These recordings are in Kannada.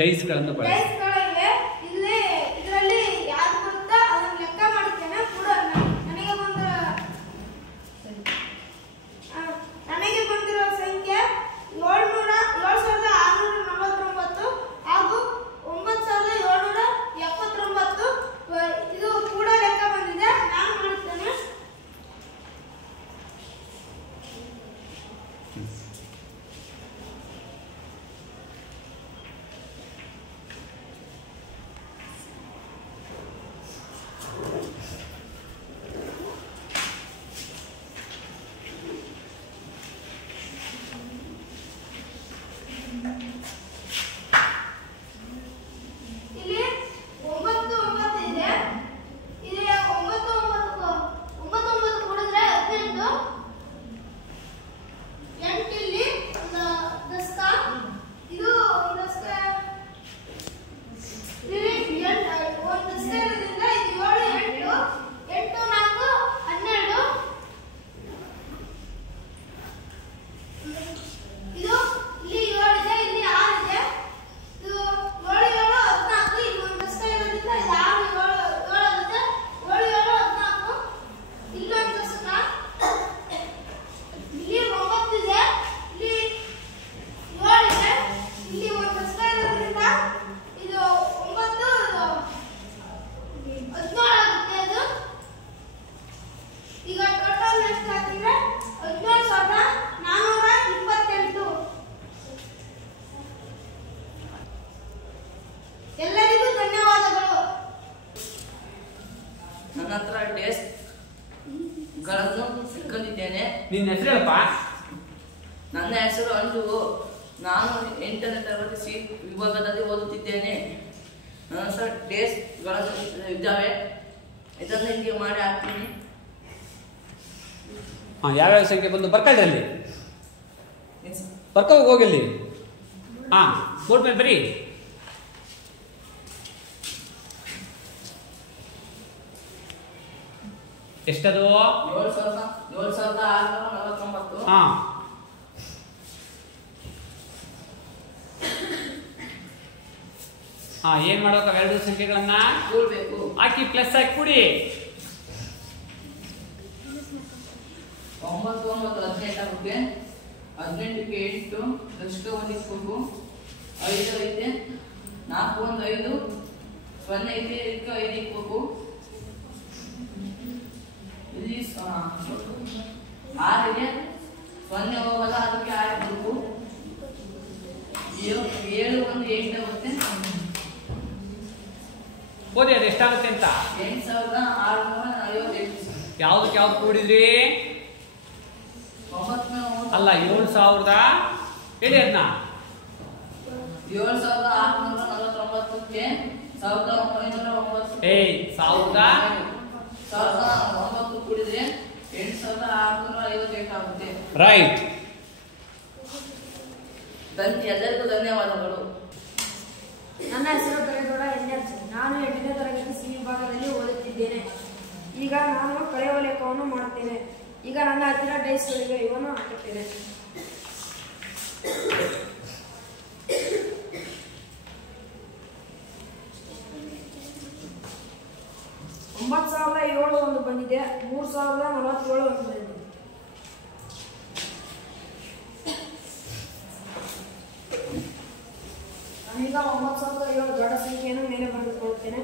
ಡೈಸ್ಗಳನ್ನು ಬಳಸಿ. ಡೈಸ್ಗಳಿವೆ. ಇಲ್ಲಿ ಇದರಲ್ಲಿ ಯಾವ್ದು ಬರುತ್ತಾ ಅದನ್ನ ಲೆಕ್ಕ ಮಾಡುತ್ತೇನೆ. ಕೂಡ ನನಗೆ ಬಂದಿರೋ ಸಂಖ್ಯೆ 7649 ಹಾಗೂ 9779. ಇದು ಕೂಡ ಲೆಕ್ಕ ಬಂದಿದೆ. ನಾನು ಮಾಡುತ್ತೇನೆ. ಇಲ್ಲಿ 9 ಇದೆ. ಇಲ್ಲಿ 9 ಕೂಡಿದ್ರೆ 18. 8 ಇಲ್ಲಿ ದಸ್ಕ. ಇದು ದಸ್ಕ. ಇಲ್ಲಿ ಒಂದು ದಸ್ಕ ಇರೋದ್ರಿಂದ ಇದು 7 8 8 4 12. ಇದು ಇಲ್ಲಿ 7 ಇದೆ, ಇಲ್ಲಿ 6 ಇದೆ. ಇದು 7 7 14. ಇಲ್ಲಿ ಒಂದು ದಸ್ಕ ಇರೋದ್ರಿಂದ ಇದು 6 7 ಆಗುತ್ತೆ. 7 7 14. ಇಲ್ಲೊಂದು ದಸ್ಕ. ಇಲ್ಲಿ 9 ಇದೆ, ಇಲ್ಲಿ 7 ಇದೆ. ಇಲ್ಲಿ ಒಂದು ದಸ್ಕ ಇರೋದ್ರಿಂದ ಇದು 9 17 ಆಗುತ್ತೆ. ಅದು ಈಗ ಟೋಟಲ್ ಎಷ್ಟು ಹಾಕಿದ್ರೆ 17,428. ಎಲ್ಲರಿಗೂ ಧನ್ಯವಾದಗಳು. ನನ್ನ ಹತ್ರ ಡೇಸ್ ಗಳನ್ನು ಇಟ್ಕೊಂಡಿದ್ದೇನೆ. ನಿನ್ನ ಹೆಸರೇನಪ್ಪ? ನನ್ನ ಹೆಸರು ಅಂಜು. ನಾನು 8ನೇ ತರಗತಿ ಸಿ ವಿಭಾಗದಲ್ಲಿ ಓದುತ್ತಿದ್ದೇನೆ. ನನ್ನ ಹತ್ರ ಡೇಸ್ ಗಳನ್ನು ಇದ್ದಾವೆ. ಇದನ್ನು ಹಿಂಗೆ ಮಾಡಿ ಹಾಕ್ತೀನಿ. ಯಾವ್ಯಾವ ಸಂಖ್ಯೆ ಬಂದು ಬರ್ಕೊಳ್ಳಿ. ಬರ್ಕೋ ಹೋಗಲ್ಲಿ. ಬೋರ್ಡ್ ಮೇಲೆ ಬರೀ. ಎಷ್ಟದು? 7,649. ಏನ್ ಮಾಡ್ಬೇಕು? ಅವೆರಡು ಸಂಖ್ಯೆಗಳನ್ನ ಕೂಡ್ಬೇಕು. ಹಾಕಿ ಪ್ಲಸ್ ಹಾಕಿ ಕೂಡಿ. 9 9 18 ಆಗುತ್ತೆ. 18ಕ್ಕೆ 8 ದಶಕ 1 ಇಕ್ಬೇಕು. 5 ಐತೆ. 4 1 5 0 ಐತೆ. 5 ಇಕ್ಬೇಕು. ಇಲ್ಲಿ 6 ಇದೆ. 0 ಹೋಗಲ್ಲ, ಅದಕ್ಕೆ 6 ಇಕ್ಬೇಕು. 7 1 8 ಆಗುತ್ತೆ. ಓದಿ ಅದು ಎಷ್ಟಾಗುತ್ತೆ ಅಂತ. 8,658. ಯಾವ್ದಕ್ಕೆ ಯಾವ್ದು ಕೂಡಿದ್ರಿ? 9 ಅಲ್ಲ, 7,000 ಹೇಳಿ ಅದನ್ನ. 7,649ಕ್ಕೆ 1,909. 1,009 ಕೂಡಿದ್ರೆ 8,658 ಆಗುತ್ತೆ. ರೈಟ್. ಎಲ್ಲರಿಗೂ ಧನ್ಯವಾದಗಳು. ನನ್ನ ಹೆಸರು ಕರೆದೋಡ ಎನ್ಎಚ್. ನಾನು 8ನೇ ತರಗತಿ ಸಿ ವಿಭಾಗದಲ್ಲಿ ಓದುತ್ತಿದ್ದೇನೆ. ಈಗ ನಾನು ಕಳೆಯುವ ಲೆಕ್ಕವನ್ನು ಮಾಡುತ್ತೇನೆ. ಈಗ ನನ್ನ ಹತ್ತಿರ ಡೈಸ್ಗಳಿವೆ, ಇವನ್ನು ಹಾಕುತ್ತೇನೆ. 9,007 ಒಂದು ಬಂದಿದೆ. 3,047 ಒಂದು ಬಂದಿದೆ. ನಾನೀಗ 9,007 ದೊಡ್ಡ ಸಂಖ್ಯೆಯನ್ನು ಮೇಲೆ ಬರೆದುಕೊಳ್ಳುತ್ತೇನೆ.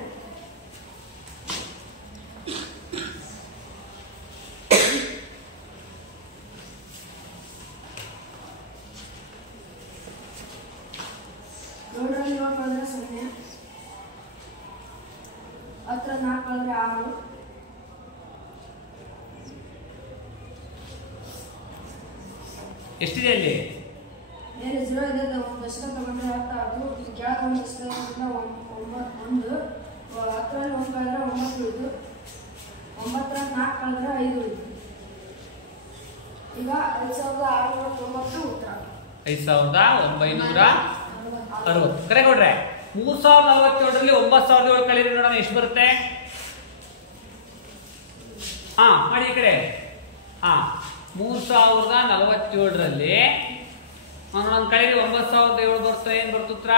ಏಳರಲ್ಲಿ 7 ಕಳೆದ್ರೆ 0, 10 4 ಕಳೆದ್ರೆ 6, ಎಷ್ಟಿದೆ ಅಲ್ಲಿ? ಮೇಲೆ 0 ಇದೆ. ಒಂದು ದಶಕ ತಗೊಂಡ್ರೆ 10 ಆಯ್ತು. ಕೆಳಗೆ ಒಂದು ದಶಕದಿಂದ 1, 10ರಲ್ಲಿ 1 ಕಳೆದ್ರೆ 9 ಉಳಿದು, 9ರಲ್ಲಿ 4 ಕಳೆದ್ರೆ 5 ಉಳಿದು. ಈಗ 5,690 ಉತ್ತರ. 5,960. ಕರೆ ಕೊಡ್ರೆ 3,047ರಲ್ಲಿ 9,007 ಕಳೆದ್ರೆ ನೋಡೋಣ ಎಷ್ಟು ಬರುತ್ತೆ. ಮಾಡಿ ಈ ಕಡೆ. 3,047ರಲ್ಲಿ ನಾನು ಕಳೆದ್ರೆ 9,007 ಬರ್ತದೆ. ಏನ್ ಬರ್ತ ಉತ್ತರ?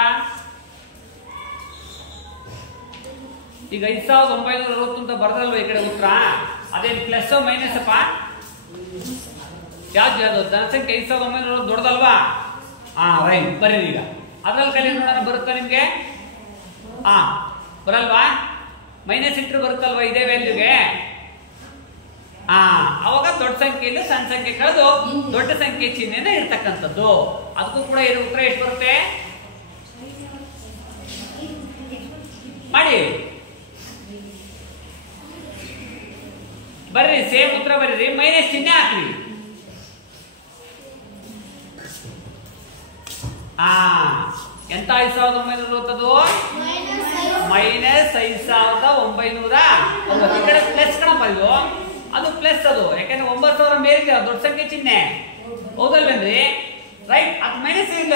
ಈಗ 5960 ಅಂತ ಬರ್ದಲ್ವ ಈ ಕಡೆ ಉತ್ತರ, ಅದೇನು ಪ್ಲಸ್ ಮೈನಸ್ ಅಪ್ಪ? ಯಾವ್ದು ಜನಸಂಖ್ಯೆ 5960 ದೊಡ್ಡದಲ್ವಾ? ರೈಟ್, ಬರ್ರಿ ಈಗ ಅದ್ರಲ್ಲಿ ಕಲಿ ನೋಡೋಣ, ಬರುತ್ತಾ ನಿಮ್ಗೆ? ಬರಲ್ವಾ? ಮೈನಸ್ ಇಟ್ಟರು ಬರುತ್ತಲ್ವಾ ಇದೇ ವ್ಯಾಲ್ಯೂಗೆ? ಅವಾಗ ದೊಡ್ಡ ಸಂಖ್ಯೆಯಿಂದ ಸಣ್ಣ ಸಂಖ್ಯೆ ಕಳೆದು ದೊಡ್ಡ ಸಂಖ್ಯೆ ಚಿಹ್ನೆನೇ ಇರ್ತಕ್ಕಂಥದ್ದು. ಅದಕ್ಕೂ ಕೂಡ ಇದು ಉತ್ತರ ಎಷ್ಟು ಬರುತ್ತೆ ಮಾಡಿ ಬರ್ರಿ, ಸೇಮ್ ಉತ್ತರ ಬರ್ರಿ, ಮೈನಸ್ ಚಿಹ್ನೆ ಹಾಕ್ರಿ. ಎಂತ 5960 ಮೈನಸ್ 5960. ಈ ಕಡೆ ಪ್ಲಸ್ ಕಣಪ್ಪ, ಇದು ಅದು ಪ್ಲಸ್, ಅದು ಯಾಕಂದ್ರೆ 9000 ಮೇಲಿದೆ ದೊಡ್ಡ ಸಂಖ್ಯೆ ಚಿಹ್ನೆ, ಹೌದಲ್ವೇನ್ರಿ? ರೈಟ್, ಅದು ಮೈನಸ್ ಇಲ್ಲ,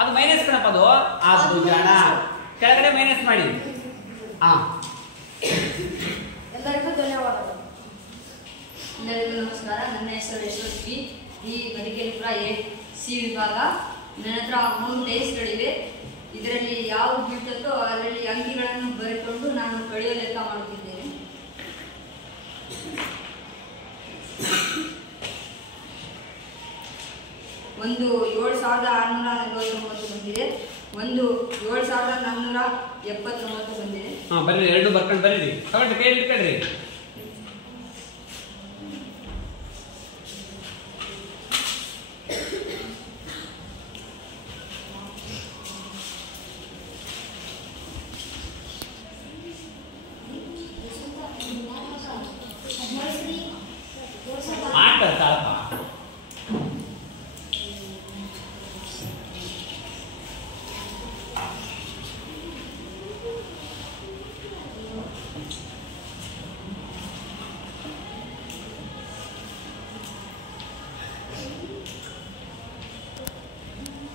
ಅದು ಮೈನಸ್ ಕಣಪ್ಪ, ಅದು ಜನ ಕೆಳಗಡೆ ಮೈನಸ್ ಮಾಡಿ. ಎಲ್ಲರಿಗೂ ಧನ್ಯವಾದಗಳು. ಎಲ್ಲರಿಗೂ ನಮಸ್ಕಾರ. ನನ್ನ ಹೆಸರು ಯಶಸ್ವಿ, ಈ ಮಡಿಕೇರಿಪುರ ಸಿ ವಿಭಾಗ. ನನ್ನ ಹತ್ರ 3 ಡೇಸ್ಗಳಿವೆ. ಇದರಲ್ಲಿ ಯಾವುದು ಬಿಟ್ಟತ್ತೋ ಅದರಲ್ಲಿ ಅಂಕಿಗಳನ್ನು ಬರೆದುಕೊಂಡು ನಾನು ಕಳೆಯೋ ಲೆಕ್ಕ ಮಾಡುತ್ತಿದ್ದೇನೆ. ಒಂದು 7649 ಬಂದಿದೆ, ಒಂದು 7479 ಬಂದಿದೆ. ಬರ್ರಿ, ಎರಡು ಬರ್ಕೊಂಡು ಬರ್ರಿ, ತಗೊಂಡು ಕೈಯಲ್ಲಿ ಇಟ್ಕೊಳ್ರಿ.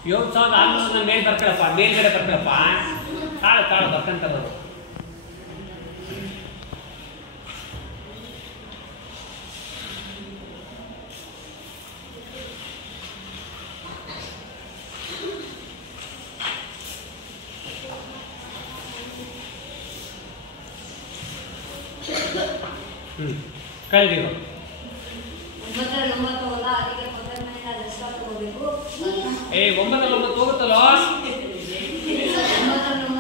ಯೋಗ ಸಾಲ ಆಲ್ಮೋಸ್ಟ್ ಮೇಲ್ ಬರ್ಕೊಳಪ್ಪ, ಮೇಲ್ಗಡೆ ಬರ್ಕೊಳಪ್ಪ, ತಾಳು ಬರ್ಕಂತ ಬರು. ಕಳ್ದಿರೋ 9 ಹೋದ, ಅದಕ್ಕೆ 9 ಹೋಗುತ್ತಲ್ಲ. 14ರಲ್ಲಿ 7 ಅಂದ್ರೆ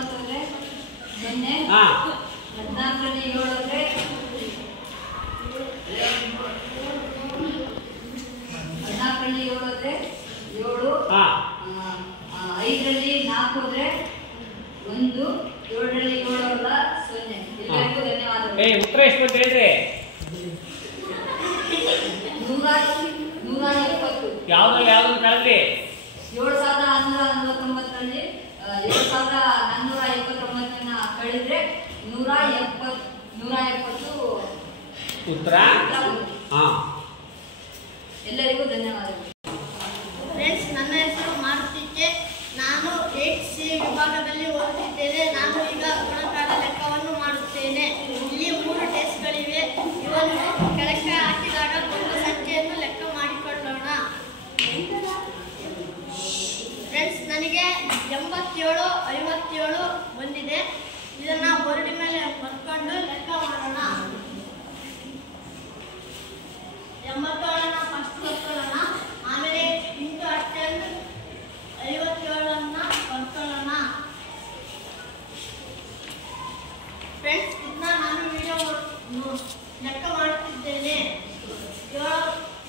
7, 5ರಲ್ಲಿ 4 ಅಂದ್ರೆ 1, 7ರಲ್ಲಿ 7 ಅಲ್ಲ 0. ಎಲ್ಲರಿಗೂ ಧನ್ಯವಾದಗಳು. ಉತ್ತರ ಎಷ್ಟು ಅಂತ ಹೇಳ್ರಿ? 170. ಯಾವ್ದು ಕಳೆದ್ರಿ? 7649ರಲ್ಲಿ 7479 ಕಳೆದ್ರೆ 170 ಉತ್ತರ. ಎಲ್ಲರಿಗೂ ಧನ್ಯವಾದಗಳು. ಫ್ರೆಂಡ್ಸ್, ನನ್ನ ಹೆಸರು ಮಾರುತಿಕೆ. ನಾನು 8C ವಿಭಾಗದಲ್ಲಿ ಓದುತ್ತಿದ್ದೇನೆ. ನಾನು ಈಗ ಗುಣಕಾರ ಲೆಕ್ಕವನ್ನು ಮಾಡುತ್ತೇನೆ. ಇಲ್ಲಿ 3 ಟೆಸ್ಟ್ಗಳಿವೆ. ಇವನ್ನು ಕೆಳಕ್ಕೆ ಹಾಕಿದಾಗ ಒಂದು ಸಂಖ್ಯೆಯನ್ನು ಲೆಕ್ಕ ಮಾಡಿಕೊಳ್ಳೋಣ. ಫ್ರೆಂಡ್ಸ್, ನನಗೆ 87, 57 ಬಂದಿದೆ. ಇದನ್ನ ಬೋರ್ಡಿ ಮೇಲೆ ಬರ್ಕೊಂಡು ಲೆಕ್ಕ ಮಾಡೋಣ. 87ನ್ನ ಫಸ್ಟ್ ಬರ್ಕೊಳ್ಳೋಣ, ಆಮೇಲೆ ಇಂಟು 10 57ನ್ನ ಬರ್ಕೊಳ್ಳೋಣ. ಫ್ರೆಂಡ್ಸ್, ಇದನ್ನ ನಾನು ವಿಡಿಯೋ ಲೆಕ್ಕ ಮಾಡುತ್ತಿದ್ದೇನೆ.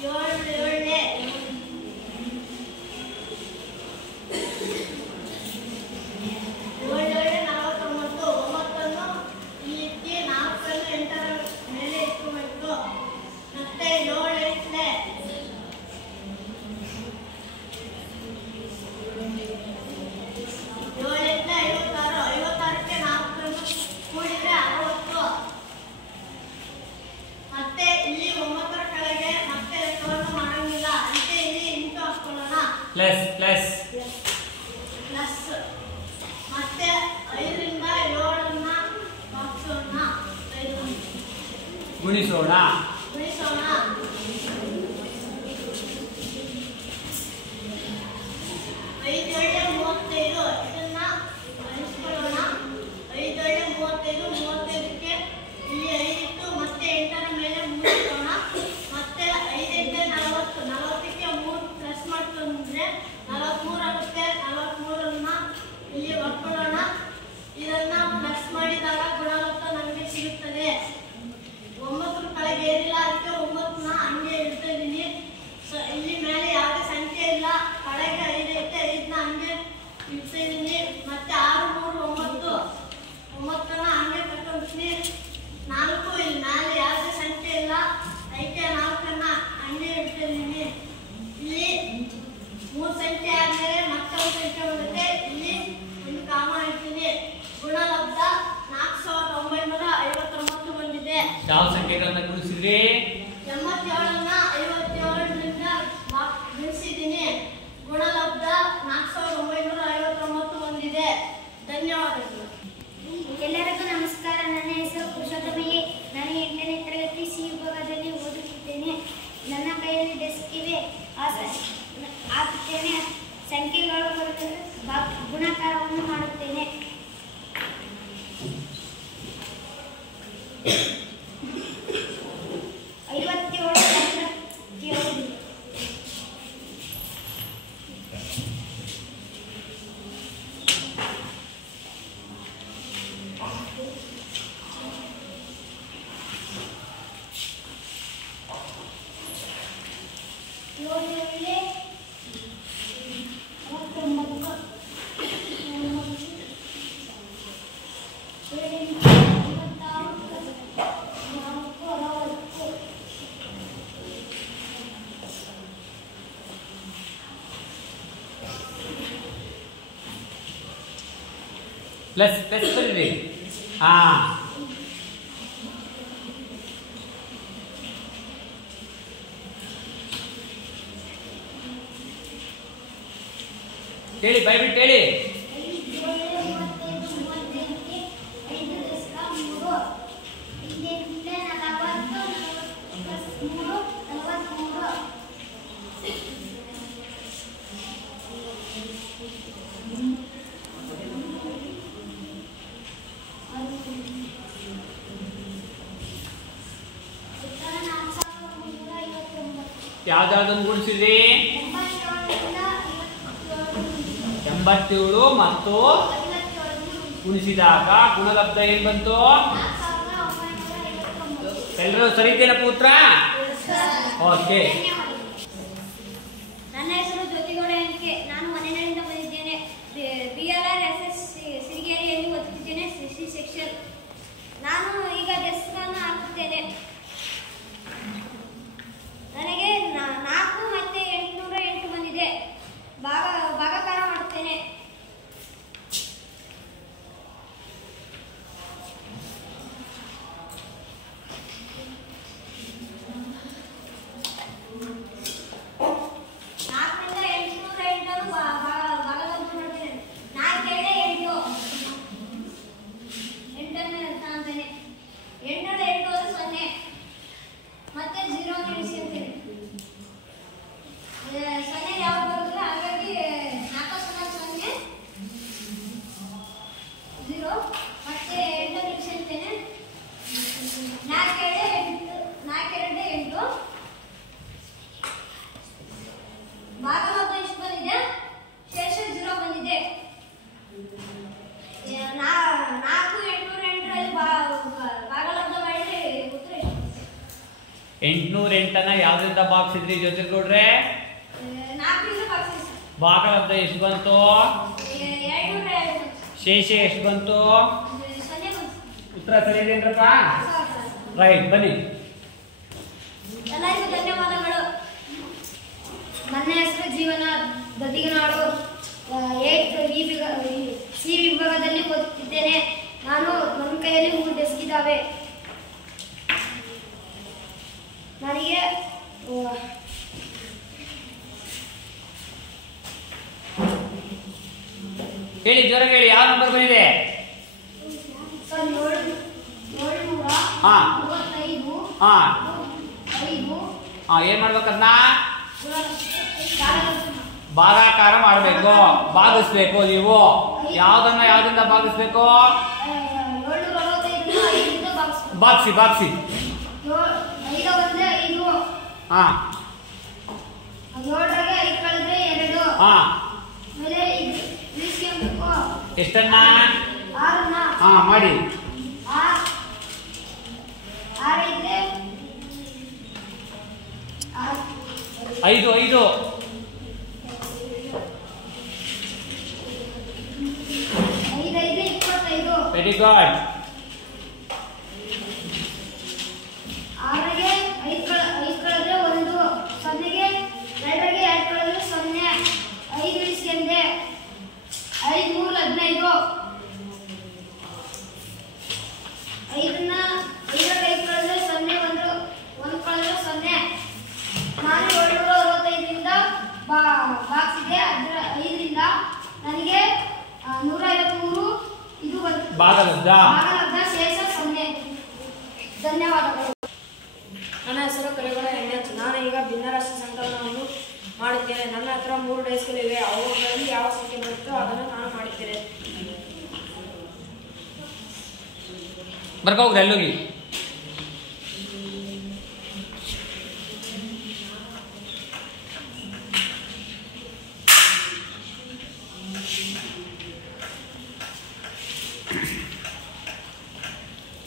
7ನೇ 49, 9ನ್ನು ಇಲ್ಲಿ ಇಕ್ಕಿ 4ನ್ನು 8ರ ಮೇಲೆ ಇಟ್ಕೋಬೇಕು. ಮತ್ತೆ 7 8ನೇ 56, 56ಕ್ಕೆ 4ನ್ನು ಕೂಡಿದ್ರೆ 60. ಮತ್ತೆ ಇಲ್ಲಿ 9ರ ಕೆಳಗೆ ಮತ್ತೆ ಲೆಕ್ಕವನ್ನು ಮಾಡಂಗಿಲ್ಲ, ಅದಕ್ಕೆ ಇಲ್ಲಿ ಇಂಟು ಹಾಕೊಳ್ಳೋಣ. ಪ್ಲಸ್ ಮತ್ತೆ 5ರಿಂದ 7ನ್ನ ಭಾಗಿಸೋಣ, ಗುಣಿಸೋಣ. 5 7 35. ಇದನ್ನ ಹಂಚ್ಕೊಳ್ಳೋಣ. 5 7 35, ಗುಣಿಸೋಣ. ಮತ್ತೆ 5 × 40, 40ಕ್ಕೆ 3 ಪ್ಲಸ್ ಮಾಡ್ಕೊಂಡ್ರೆ 43 ಆಗುತ್ತೆ. 43 ಇಲ್ಲಿ ಬರ್ಕೊಳ್ಳೋಣ. ಇದನ್ನ ಪ್ಲಸ್ ಮಾಡಿದಾಗ ಗುಣಲಬ್ಧ ನಮಗೆ ಸಿಗುತ್ತದೆ. 9 ಕೆಳಗೆ ಏನಿಲ್ಲ, ಅದಕ್ಕೆ 9ನ ಹಂಗೆ ಇಡ್ತಾ ಇದ್ದೀನಿ. ಇಲ್ಲಿ ಮೇಲೆ ಯಾವುದೇ ಸಂಖ್ಯೆ ಇಲ್ಲ, ಕೆಳಗೆ 5 ಐತೆ, 5ನ ಹಂಗೆ ಇಡ್ತಾ ಇದ್ದೀನಿ. ಮತ್ತೆ 6 3 9ನ ಹಂಗೆ ಕಟ್ಕೊಂತೀನಿ. 4 ಇಲ್ಲಿ ಮೇಲೆ ಯಾವುದೇ ಸಂಖ್ಯೆ ಇಲ್ಲ, ಅದಕ್ಕೆ 4ನ ಹಂಗೆ ಇಡ್ತಾ ಇದ್ದೀನಿ. ಇಲ್ಲಿ 3 ಸಂಖ್ಯೆ ಆದ್ಮೇಲೆ ಮತ್ತೆ ಒಂದು ಸಂಖ್ಯೆ ಬರುತ್ತೆ, ಇಲ್ಲಿ ಒಂದು ಕಾಮ ಇಡ್ತೀನಿ. ಗುಣಲಬ್ಧ 4959 ಬಂದಿದೆ. ಯಾವ ಸಂಖ್ಯೆಗಳನ್ನ ಗುಣಿಸಿದ್ರಿ? 87ನ್ನ 57ರಿಂದ ಗುಣಿಸಿದ್ದೀನಿ. ಗುಣಲಬ್ಧ 4959 ಬಂದಿದೆ. ಧನ್ಯವಾದಗಳು. ಎಲ್ಲರಿಗೂ ನಮಸ್ಕಾರ. ನನ್ನ ಹೆಸರು ಪುರುಷೋತ್ತಮಯ್ಯ. ನಾನು 8ನೇ ತರಗತಿ ಸಿ ವಿಭಾಗದಲ್ಲಿ ಓದುತ್ತಿದ್ದೇನೆ. ನನ್ನ ಕೈಯಲ್ಲಿ ಡೆಸ್ಕ್ ಇವೆ, ಹಾಕುತ್ತೇನೆ. ಸಂಖ್ಯೆಗಳು ಗುಣಾಕಾರವನ್ನು ಮಾಡುತ್ತೇನೆ. 87 ಪ್ಲಸ್ ಬರೀರಿ. ಹಾ, ಹೇಳಿ, ಬೈಬಿಟ್ಟು ಹೇಳಿ. 87 ಯಾವ್ದಾವ್ದನ್ನು ಗುಣಿಸಿದ್ರಿ? 87 ಮತ್ತು ಗುಣಿಸಿದಾಗ ಗುಣಲಬ್ಧ ಏನ್ ಬಂತು? ಎಲ್ಲರೂ ಸರಿ ಇದೆಯಲ್ಲ ಪುತ್ರ? ಓಕೆ. ನನ್ನ ಹೆಸರು ಜ್ಯೋತಿಗೌಡ ಎನ್ಕೆ. ನಾನು ಮನೆಯಿಂದ ಬಂದಿದ್ದೇನೆ. BLRSS ಸಿರಿಗೇರಿಯಲ್ಲಿ ಓದುತ್ತಿದ್ದೇನೆ, ಸಿ ಸೆಕ್ಷನ್. ನಾನು ಈಗ ಡೆಸ್ಕ್ ಅನ್ನು ಹಾಕುತ್ತೇನೆ. ನನಗೆ 4 ಮತ್ತೆ 808 ಬಂದಿದೆ. ಭಾಗಾಕಾರ ಮಾಡುತ್ತೇನೆ. ಭಾಗಲಬ್ಧ ಎಷ್ಟು ಬಂದಿದೆ? ಶೇಷ 0 ಬಂದಿದೆ. 4 808 ಭಾಗಲಬ್ಧ ಮಾಡಿದ್ರೆ ಉತ್ತರ ಎಷ್ಟು? 808 ಯಾವ್ದ್ರಿಂದ ಭಾಗಿಸಿದ್ರಿ ಜ್ಯೋತಿರ್ಗೌಡ್ರೆ? 4 ಇಂದ ಭಾಗಿಸಿ. ಭಾಗಲಬ್ಧ ಎಷ್ಟು ಬಂತು? 250. ಶೇಷ ಎಷ್ಟು ಬಂತು? 0 ಬಂತು. ಉತ್ತರ ಸರಿ ಇದೇನ್ರಪ್ಪ? ರೈಟ್, ಬನ್ನಿ. ಎಲ್ಲರಿಗೂ ಧನ್ಯವಾದಗಳು. ನನ್ನ ಹೆಸರು ಜೀವನ ಗದಿಗನಾಡು. 8 ಸಿ ವಿಭಾಗದಲ್ಲಿ ಓದುತ್ತಿದ್ದೇನೆ. ನಾನು ನನ್ನ ಕೈಯಲ್ಲಿ 3 ಡೆಸ್ಕ್ ಇದ್ದಾವೆ. ನನಗೆ ಹೇಳಿ, ಜೋರಾಗಿ ಹೇಳಿ. ಯಾವ ನಂಬರ್ ಬಂದಿದೆ? 735 ಹಾ 5 ಏನ್ ಮಾಡ್ಬೇಕದ್ನ? ಭಾಗಾಕಾರ ಮಾಡಬೇಕು, ಭಾಗಿಸ್ಬೇಕು. ನೀವು ಯಾವ್ದರಿಂದ ಭಾಗಿಸ್ಬೇಕು? ಭಾಗಿಸಿ. 5 ಹಾ 7ರಾಗೆ 5 ಕಳೆದ್ರೆ 2. ಹಾ ಆಮೇಲೆ ಇಳಿಸ್ಕೊಬೇಕು. ಎಷ್ಟನ್ನ 6ನ್ನ ಹಾ ಮಾಡಿ 6 ಇದ್ರೆ 5 5 5 ಇದ್ರೆ 25. ವೆರಿ ಗುಡ್ 6ರಾಗೆ 5 ಕಳೆದ್ರೆ 1. 0ಗೆ 2ರಾಗೆ 2 ಕಳೆದ್ರೆ 0. 5 ಇಳಿಸ್ಕೊಂಡೆ. 5 3 15. 5ನ್ನ 5ರಾಗೆ 5 ಕಳೆದ್ರೆ 0 1 ಕಳೆದ್ರೆ 0. ನಾನು 765ರಿಂದ ಬಾಕ್ಸಿಗೆ 5ರಿಂದ ನನಗೆ 153 ಇದು ಬಂತು. ಭಾಗಲಬ್ಧ ಶೇಷ 0. ಧನ್ಯವಾದಗಳು. ನನ್ನ ಹೆಸರು ಕಲೆಗಳ NH. ನಾನು ಈಗ ಭಿನ್ನರಾಶಿ ಸಂಕಲನವನ್ನು ಮಾಡುತ್ತೇನೆ. ನನ್ನ ಹತ್ರ 3 ಡೈಸ್ಗಳಿವೆ. ಅವುಗಳಲ್ಲಿ ಯಾವ ಸಂಖ್ಯೆ ಬರುತ್ತೋ ಅದನ್ನು ನಾನು ಮಾಡುತ್ತೇನೆ. ಬರ್ಕೋಗ್ರಿ ಅಲ್ಲೋಗಿ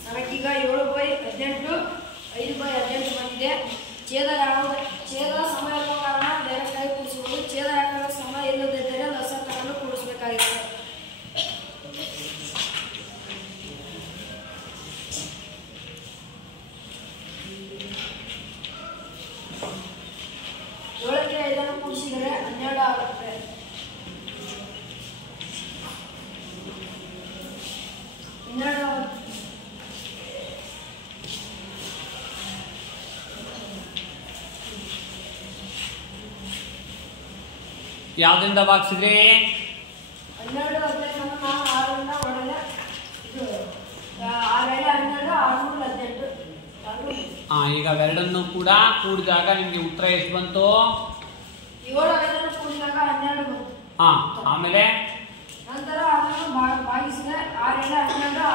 ನನಗೀಗ 7/18 5/18 ಬಂದಿದೆ. ಛೇದ ಸಮ ಇರುವ ಕಾರಣ ಡೈರೆಕ್ಟ್ ಆಗಿ ಕೂಡಿಸಬಹುದು. ಛೇದ ಯಾಕಂದ್ರೆ ಸಮ ಇಲ್ಲದಿದ್ದರೆ ಲಸಕವನ್ನು ಕೂಡಿಸಬೇಕಾಗಿತ್ತು. ಏಳಕ್ಕೆ 5 ಕೂಡಿಸಿದರೆ 12 ಆಗುತ್ತೆ. ಯಾವ್ದ್ರಿಂದ ಭಾಗಿಸಿದ್ರಿ? 12 18 ನಾನು 6ರಿಂದ ಮಾಡಿದೆ. ಇದು 6 12 ಹಾ ಈಗ ಎರಡನ್ನು ಕೂಡ ಕೂಡಿದಾಗ ನಿಮ್ಗೆ ಉತ್ತರ ಎಷ್ಟು ಬಂತು? 7 5 ಕೂಡಿದಾಗ 12 ಬಂತು. ಹಾ ಆಮೇಲೆ ನಂತರ ಅದನ್ನು ಭಾಗಿಸಿದ್ರೆ 6 12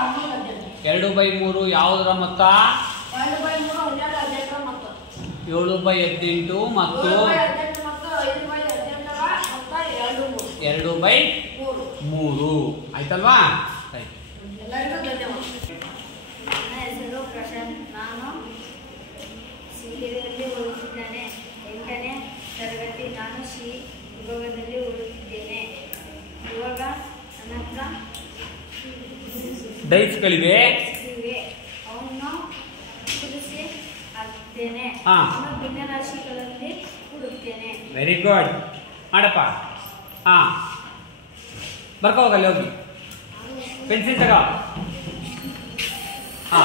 2/3 ಯಾವುದರ ಮೊತ್ತ? 2/3 12 18 ಮೊತ್ತ. 7/18 ಮತ್ತು 7/18 ಮತ್ತು 5/18 ಮೊತ್ತ 2/3 ಆಯ್ತಲ್ವಾ? ರೈಟ್. ಎಲ್ಲರಿಗೂ ಧನ್ಯವಾದ. ನನ್ನ ಹೆಸರು ಪ್ರಶಾಂತ್. ನಾನು ಸಿರಿಗೆರೆಯಲ್ಲಿ ಓದುತ್ತಿದ್ದೇನೆ. 8ನೇ ತರಗತಿ. ನಾನು ಸಿ ವಿಭಾಗದಲ್ಲಿ ಓದುತ್ತಿದ್ದೇನೆ. ಇವಾಗ ನನ್ನ ಹತ್ರ ಡೈಸ್ಗಳಿವೆ. ಅವನ್ನು ಕುದಿಸಿ ಹಾಕ್ತೇನೆ. ಹಾ. ನಾನು ಭಿನ್ನರಾಶಿಗಳಲ್ಲಿ ಹುಡುಕ್ತೇನೆ. ವೆರಿ ಗುಡ್ ಮಾಡಪ್ಪ. ಹಾ ಬರ್ಕೋ ಹೋಗಲ್ಲಿ ಹೋಗಿ ಪೆನ್ಸಿಲ್ ತಗೋ. ಹಾ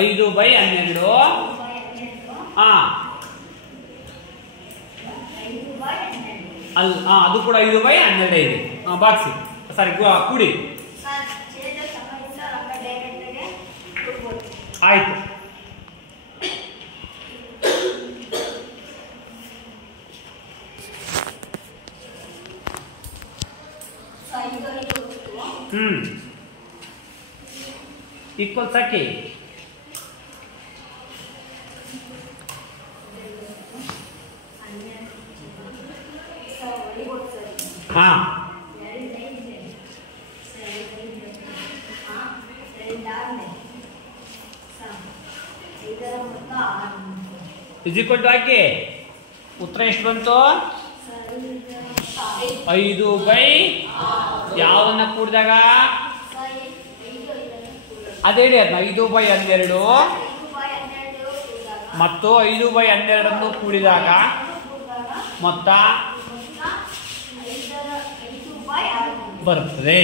5/12. ಹಾ ಅದು ಕೂಡ 5/12 ಇದೆ. ಬಾಕ್ಸಿ ಸಾರಿ ಕೂಡಿ. ಆಯ್ತು. ಈಕ್ವಲ್ಸ್ ಹಾಕಿ. ಹಾ ಇಸ್ ಈಕ್ವಲ್ ಟು ಹಾಕಿ. ಉತ್ತರ ಎಷ್ಟು ಬಂತು? 5/, ಯಾವನ್ನ ಕೂಡಿದಾಗ ಅದೇ ಹೇಳಿ ಅದನ್ನ 5/12 ಮತ್ತು 5/12 ಕೂಡಿದಾಗ ಮೊತ್ತ ಬರ್ತದೆ.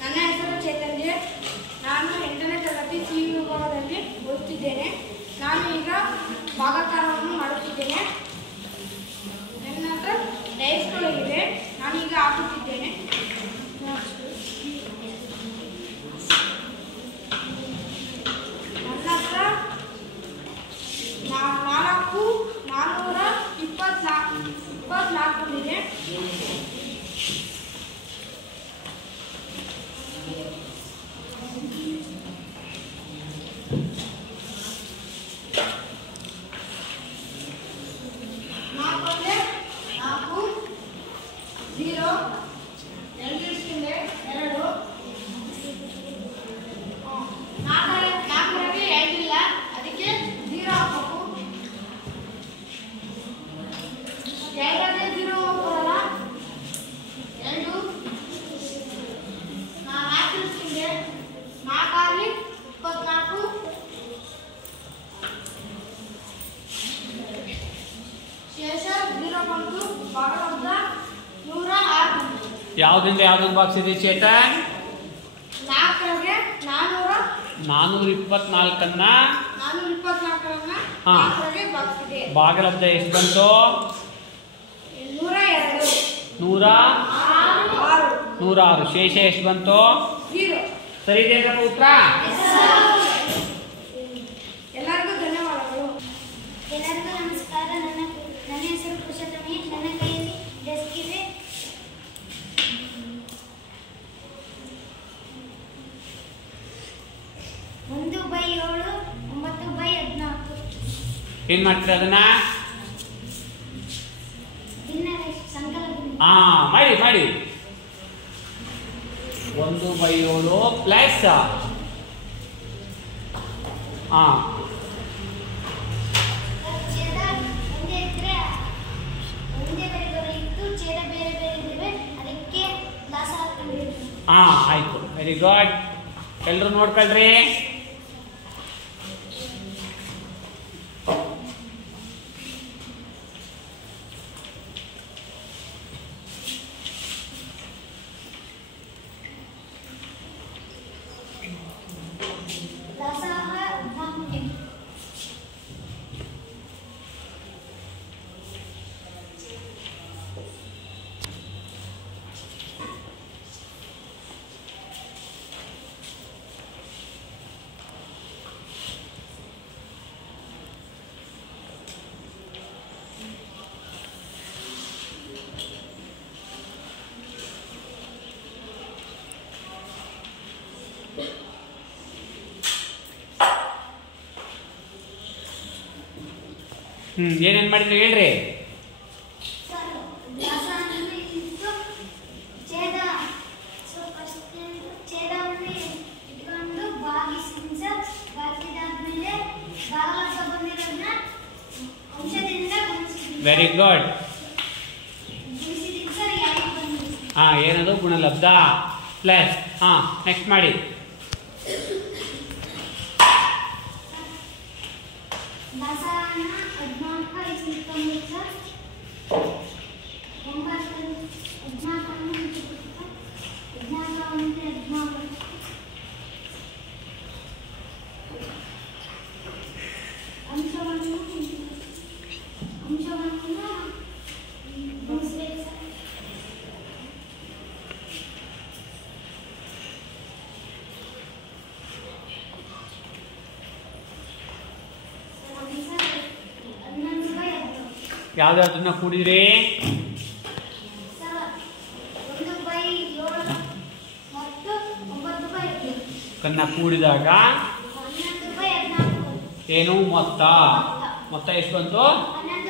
ನನ್ನ ಹೆಸರು ಚೈತನ್ಯ. ನಾನು 8ನೇ ತರಗತಿ ಸಿ ವಿಭಾಗದಲ್ಲಿ ಓದುತ್ತಿದ್ದೇನೆ. ನಾನು ಈಗ ಭಾಗಾಕಾರವನ್ನು ಮಾಡುತ್ತಿದ್ದೇನೆ. ನನ್ನ ಹತ್ರ ಡೈಸ್ಗಳು ಇವೆ. ನಾನೀಗ ಹಾಕುತ್ತಿದ್ದೇನೆ. ನನ್ನ ಹತ್ರ 424 ಇದೆ. ನಾಲ್ಕರಲ್ಲಿ 8 ಇಲ್ಲ, ಅದಕ್ಕೆ 0 ಹಾಕಬೇಕು. 2ರಲ್ಲಿ 0 ಬರಲ್ಲ, 2. 4 ಇರ್ತೀನಿ, 4ರಲ್ಲಿ 24. ಶೇಷ 0 ಬಂತು, ಭಾಗಲಬ್ಧ 106 ಬಂತು. ಯಾವ್ದಿಂದ ಯಾವ್ದೊಂದು ಬಾಕ್ಸ್ ಇದೆ ಚೇತನ್? 4ರಲ್ಲಿ 424 ಹಾ. 424 ಬಾಕ್ಸ್ ಇದೆ. ಭಾಗಲಬ್ಧ ಎಷ್ಟು ಬಂತು? 102. 106. ಶೇಷ ಎಷ್ಟು ಬಂತು? 0. ಸರಿ ಇದೆಯಾ ಉತ್ತರ? ಎಲ್ಲರಿಗೂ ಧನ್ಯವಾದಗಳು. ಎಲ್ಲರಿಗೂ ನಮಸ್ಕಾರ. ನನ್ನ ಹೆಸರು ಪುರುಷೋತ್ತಮಿ. ನನ್ನ ಕೈಯಲ್ಲಿ ಡೆಸ್ಕ್ ಇದೆ. ಒಂದು ಬೈ 7, 9 ಬೈ 14. ಏನ್ ಮಾಡ್ತೀರಾ ಅದನ್ನ? ಭಿನ್ನ ಸಂಕಲ ಮಾಡಿ 1/7 ಪ್ಲಸ್ ಛೇದ ಒಂದೇ ಇದ್ರೆ ಒಂದೇ ಬರೆಗಳು ಇತ್ತು, ಛೇದ ಬೇರೆ ಬೇರೆ ಇದ್ದಾವೆ, ಅದಕ್ಕೆ ದಾಸ ಹಾಕೊಂಡಿದ್ದೀವಿ. ಆಯ್ತು, ವೆರಿ ಗುಡ್. ಎಲ್ರು ನೋಡ್ಕೊಳ್ರಿ. ದಾಸಹ 14. ಏನೇನ್ ಮಾಡಿದ್ರಿ ಹೇಳ್ರಿ? ದಾಸಹದಲ್ಲಿ ಇತ್ತು, ಛೇದವನ್ನು ಇಟ್ಕೊಂಡು ಭಾಗಿಸಿದಾದ್ಮೇಲೆ ಭಾಗಲಬ್ಧ ಬಂದಿರೋದನ್ನ ಅಂಶದಿಂದ ಗುಣಿಸಿದ್ವಿ. Very good. ಗುಣಿಸಿದ ಸರ್ ಯಾಕೆ ಬಂದಿದೆ? ಏನದು? ಗುಣಲಬ್ಧ ಪ್ಲಸ್. ನೆಕ್ಸ್ಟ್ ಮಾಡಿ. ದಾಸಹನ 14 ಇಸ್ಕೊಂಡು ಸರ್ 9 ಅಂಶವನ್ನು ಗುಣಿಸಬೇಕು ಸರ್. ಯಾವ್ದಾವ್ದನ್ನ ಕೂಡಿದ್ರಿ? 1/7 ಮತ್ತು 9/8. ಕನ್ನ ಕೂಡಿದಾಗ 11/14. ಏನು ಮೊತ್ತ? ಮೊತ್ತ ಎಷ್ಟು ಬಂತು? 11